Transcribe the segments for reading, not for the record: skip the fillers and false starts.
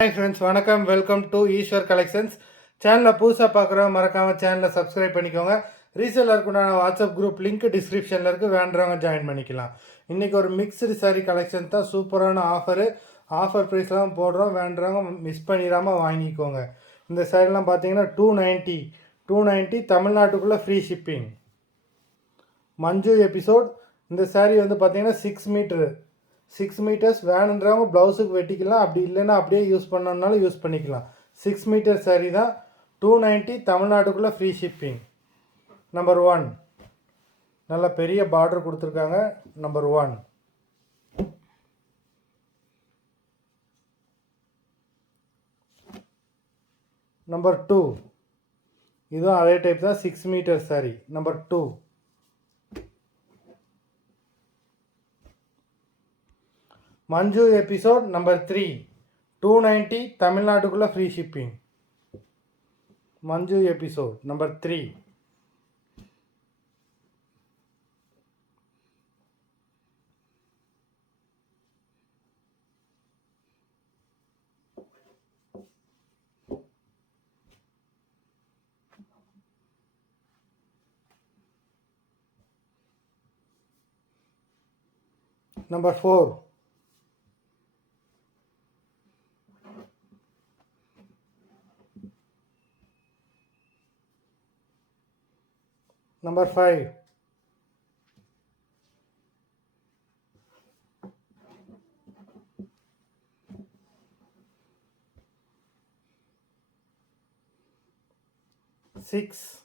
Hi friends, வணக்கம். Welcome to Eswar collections. சேனலை புதுசாக பார்க்குறவங்க மறக்காமல் சேனலை சப்ஸ்கிரைப் பண்ணிக்கோங்க. ரீசேலருக்கு உண்டான வாட்ஸ்அப் குரூப் லிங்க் டிஸ்கிரிப்ஷனில் இருக்குது, வேண்டுறவங்க ஜாயின் பண்ணிக்கலாம். இன்றைக்கி ஒரு மிக்ஸ்டு சாரீ கலெக்ஷன் தான். சூப்பரான ஆஃபர் ப்ரைஸ்லாம் போடுறோம். வேண்டுறவங்க மிஸ் பண்ணிடாமல் வாங்கிக்கோங்க. இந்த சாரீலாம் பார்த்தீங்கன்னா 290 தமிழ்நாட்டுக்குள்ளே ஃப்ரீ ஷிப்பிங். மஞ்சு எபிசோட். இந்த சாரீ வந்து பார்த்தீங்கன்னா 6 மீட்டர்ஸ் வேணுன்றவங்க ப்ளவுஸுக்கு வெட்டிக்கலாம். அப்படி இல்லைன்னா அப்படியே யூஸ் பண்ணனாலும் யூஸ் பண்ணிக்கலாம். 6 மீட்டர் சாரீ தான். 290 தமிழ்நாட்டுக்குள்ளே ஃப்ரீ ஷிப்பிங். நம்பர் 1 நல்ல பெரிய பார்டர் கொடுத்துருக்காங்க. நம்பர் 1. நம்பர் 2 இதுவும் அதே டைப் தான். 6 மீட்டர் சாரீ. நம்பர் 2. மஞ்சு எபிசோட் நம்பர் 3 290 தமிழ்நாட்டுக்குள்ளே ஃப்ரீ ஷிப்பிங். மஞ்சு எபிசோட் நம்பர் 3. நம்பர் 4. Number 5. Six.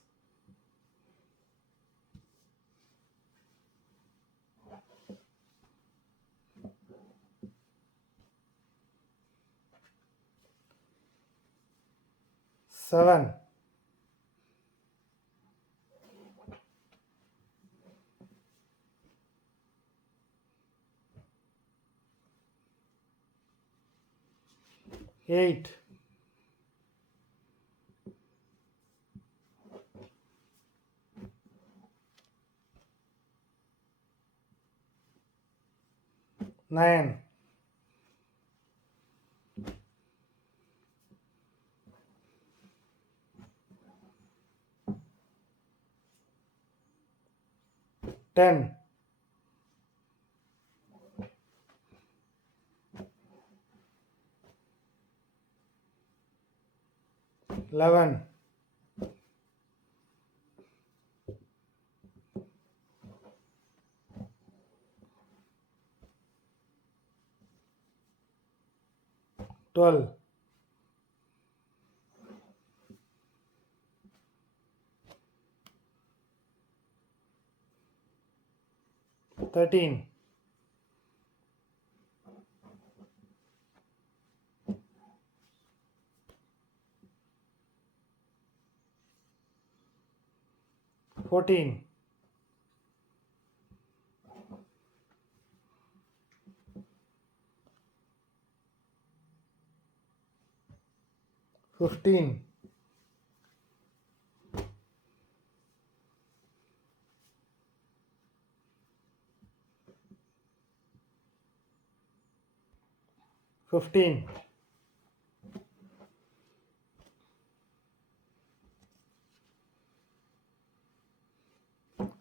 Seven. 8. 9. 10. 11. 12. 13. 14. 15. 15.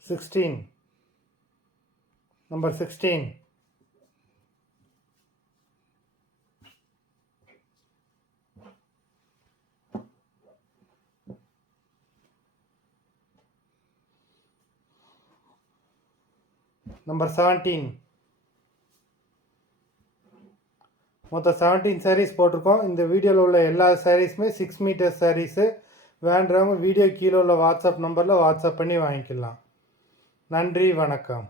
16. Number 16. Number 17. மொத்தம் 17 சாரீஸ் போட்டிருக்கோம். இந்த வீடியோவில் உள்ள எல்லா சாரீஸுமே 6 மீட்டர் சாரீஸு. வேண்டுறவங்க வீடியோ கீழே உள்ள வாட்ஸ்அப் நம்பரில் வாட்ஸ்அப் பண்ணி வாங்கிக்கலாம். நன்றி, வணக்கம்.